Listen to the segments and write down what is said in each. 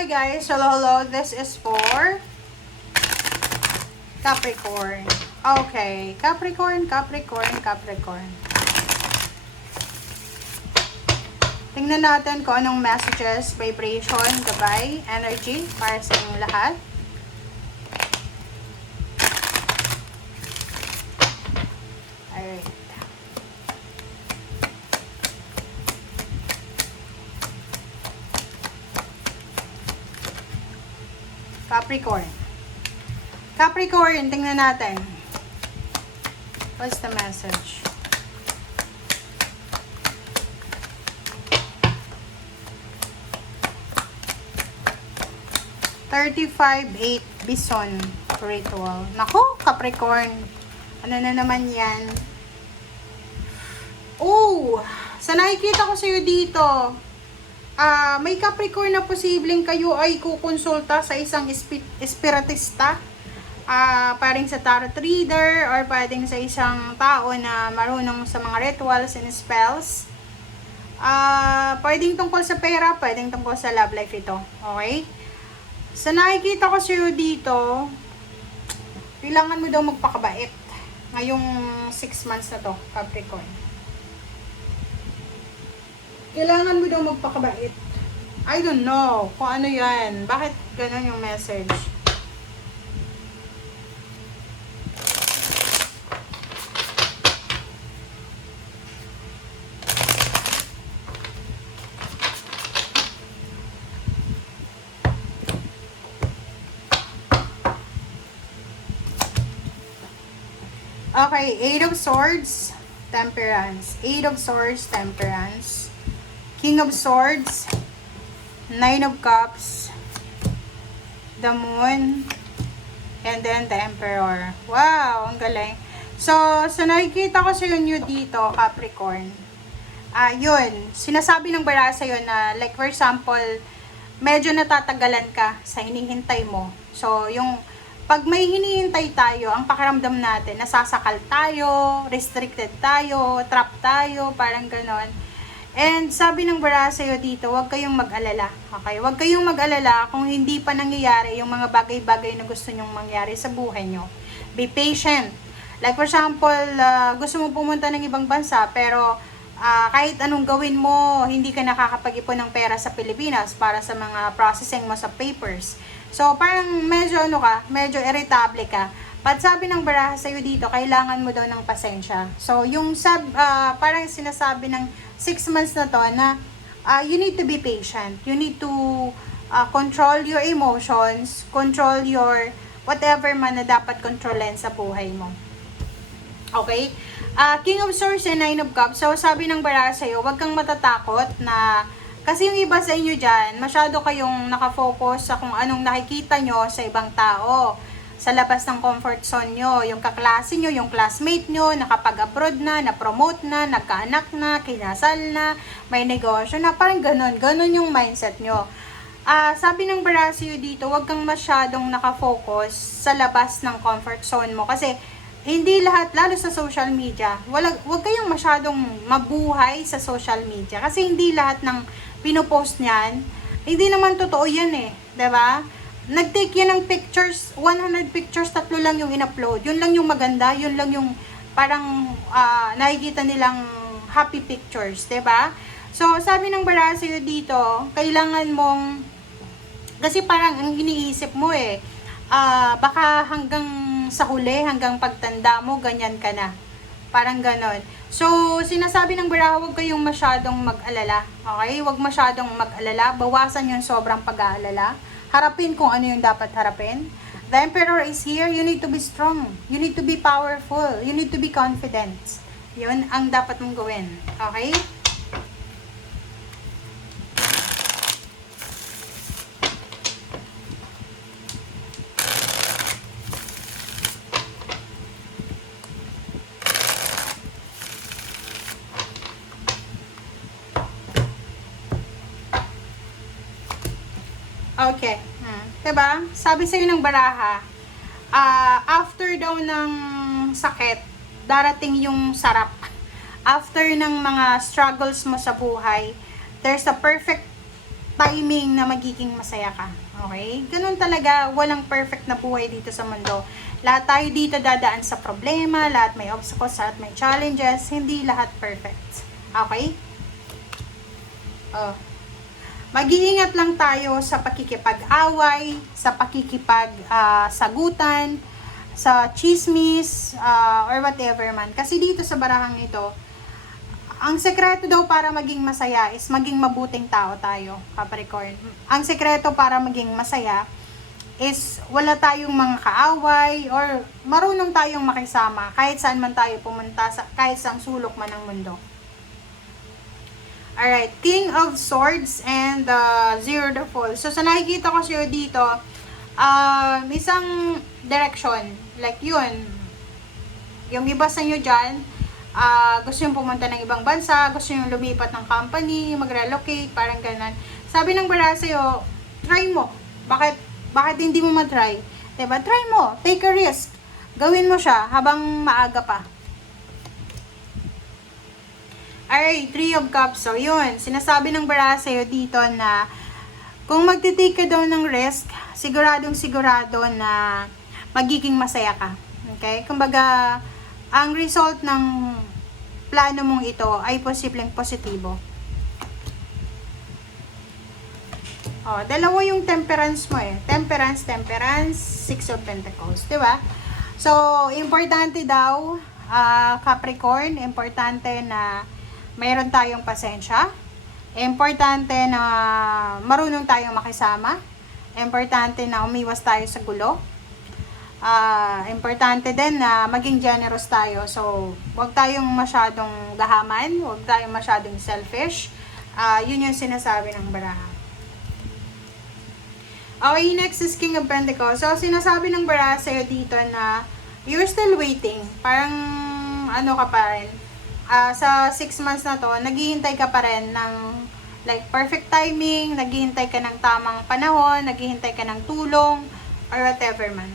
Hi guys, hello. This is for Capricorn. Okay, Capricorn. Tingnan natin kung anong messages, vibration, gabay, energy para sa inyong lahat. Alright. Capricorn, tingnan natin. What's the message? $35.8 Bison Ritual. Nako, Capricorn. Ano na naman yan? Oh, sa nakikita ko sa'yo dito, may Capricorn na posibleng kayo ay kukonsulta sa isang espiritista. Paring sa tarot reader or pwedeng sa isang tao na marunong sa mga rituals and spells. Pwedeng tungkol sa pera, pwedeng tungkol sa love life ito. Okay? Sa nakikita ko sa'yo dito, kailangan mo daw magpakabait ngayong 6 months na to, Capricorn. Kailangan mo daw magpakabait. I don't know kung ano yan. Bakit ganun yung message? Okay, 8 of Swords, Temperance. 8 of Swords, Temperance. King of Swords, 9 of Cups, the Moon, and then the Emperor. Wow, ang galing. So nakikita ko sa inyo dito, Capricorn. Yun, sinasabi ng bara sa'yo na, like for example, medyo natatagalan ka sa hinihintay mo. So, pag may hinihintay tayo, ang pakiramdam natin, nasasakal tayo, restricted tayo, trap tayo, parang ganon. And sabi ng bara sa'yo dito, huwag kayong mag-alala. Okay? Huwag kayong mag-alala kung hindi pa nangyayari yung mga bagay-bagay na gusto nyong mangyari sa buhay nyo. Be patient. Like for example, gusto mo pumunta ng ibang bansa, pero kahit anong gawin mo, hindi ka nakakapag-ipon ng pera sa Pilipinas para sa mga processing mo sa papers. So, parang medyo medyo irritable ka. But sabi ng baraha sa'yo dito, kailangan mo daw ng pasensya. So, yung parang sinasabi ng 6 months na to na you need to be patient. You need to control your emotions, control your whatever man na dapat kontrolin sa buhay mo. Okay? King of Swords and 9 of Cups. So, sabi ng baraha sa'yo, huwag kang matatakot na kasi yung iba sa inyo dyan, masyado kayong nakafocus sa kung anong nakikita nyo sa ibang tao. Sa labas ng comfort zone nyo, yung kaklase nyo, yung classmate nyo, nakapag-abroad na, na-promote na, nagkaanak na, kinasal na, may negosyo na, parang ganun yung mindset nyo. Sabi ng Barasio dito, huwag kang masyadong nakafocus sa labas ng comfort zone mo kasi hindi lahat, lalo sa social media, huwag kayong masyadong mabuhay sa social media kasi hindi lahat ng pinopost niyan, hindi naman totoo yan eh, 'di ba? Nag-take yan ng pictures, 100 pictures, 3 lang yung in-upload. Yun lang yung maganda, yun lang yung parang nakikita nilang happy pictures, 'di ba? So, sabi ng Barasio dito, kailangan mong kasi parang ang iniisip mo eh, baka hanggang sa huli, hanggang pagtanda mo, ganyan ka na. Parang ganon. So, sinasabi ng baraha, huwag kayong masyadong mag-alala. Okay? Huwag masyadong mag-alala. Bawasan yung sobrang pag-aalala. Harapin kung ano yung dapat harapin. The Emperor is here. You need to be strong. You need to be powerful. You need to be confident. Yun ang dapat mong gawin. Okay? Okay. Diba? Sabi sa'yo ng baraha, after daw ng sakit, darating yung sarap. After ng mga struggles mo sa buhay, there's a perfect timing na magiging masaya ka. Okay? Ganun talaga, walang perfect na buhay dito sa mundo. Lahat tayo dito dadaan sa problema, lahat may obstacles, lahat may challenges, hindi lahat perfect. Okay? Oh. Mag-iingat lang tayo sa pakikipag-away, sa pakikipag-sagutan, sa chismis, or whatever man. Kasi dito sa barahang ito, ang sekreto daw para maging masaya is maging mabuting tao tayo, Capricorn. Ang sekreto para maging masaya is wala tayong mga kaaway or marunong tayong makisama kahit saan man tayo pumunta, kahit saang sulok man ng mundo. Alright, King of Swords and Zero the Fall. So, sa nakikita ko siya dito, isang direction, like yun, yung iba sa inyo dyan, gusto yung pumunta ng ibang bansa, gusto yung lumipat ng company, mag-relocate, parang ganun. Sabi ng bara sa'yo, try mo. Bakit hindi mo matry? Diba? Try mo. Take a risk. Gawin mo siya habang maaga pa. Alright, Three of Cups. So, yun. Sinasabi ng bara sa'yo dito na kung magtitake ka daw ng risk, siguradong sigurado na magiging masaya ka. Okay? Kumbaga, ang result ng plano mong ito ay posibleng positibo. Oh, dalawa yung temperance mo eh. Temperance, Six of Pentacles. Diba? So, importante daw, Capricorn, importante na mayroon tayong pasensya. Importante na marunong tayong makisama. Importante na umiwas tayo sa gulo. Importante din na maging generous tayo. So, huwag tayong masyadong gahaman, huwag tayong masyadong selfish. Yun yung sinasabi ng baraha. Okay, next is King of Pentacles. So, sinasabi ng baraha sa'yo dito na you're still waiting. Parang, ano ka pa rin. Sa 6 months na to, naghihintay ka pa rin ng like perfect timing, naghihintay ka ng tamang panahon, naghihintay ka ng tulong, or whatever man.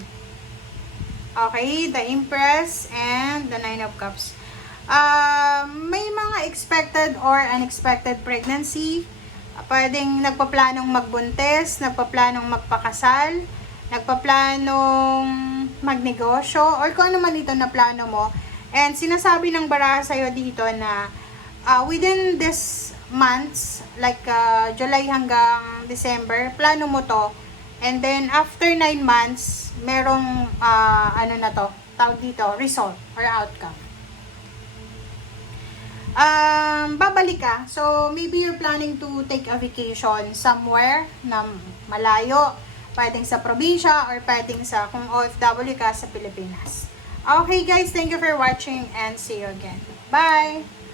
Okay, the Empress and the Nine of Cups. May mga expected or unexpected pregnancy. Pwedeng nagpaplanong magbuntis, nagpaplanong magpakasal, nagpaplanong magnegosyo, or kung ano man ito na plano mo. And sinasabi ng baraha sa'yo dito na within this months, like July hanggang December, plano mo to. And then, after 9 months, merong, tawag dito, result or outcome. Babalik ka. So, maybe you're planning to take a vacation somewhere na malayo. Pwedeng sa probinsya or pwedeng sa, kung OFW ka, sa Pilipinas. Okay guys, thank you for watching and see you again. Bye!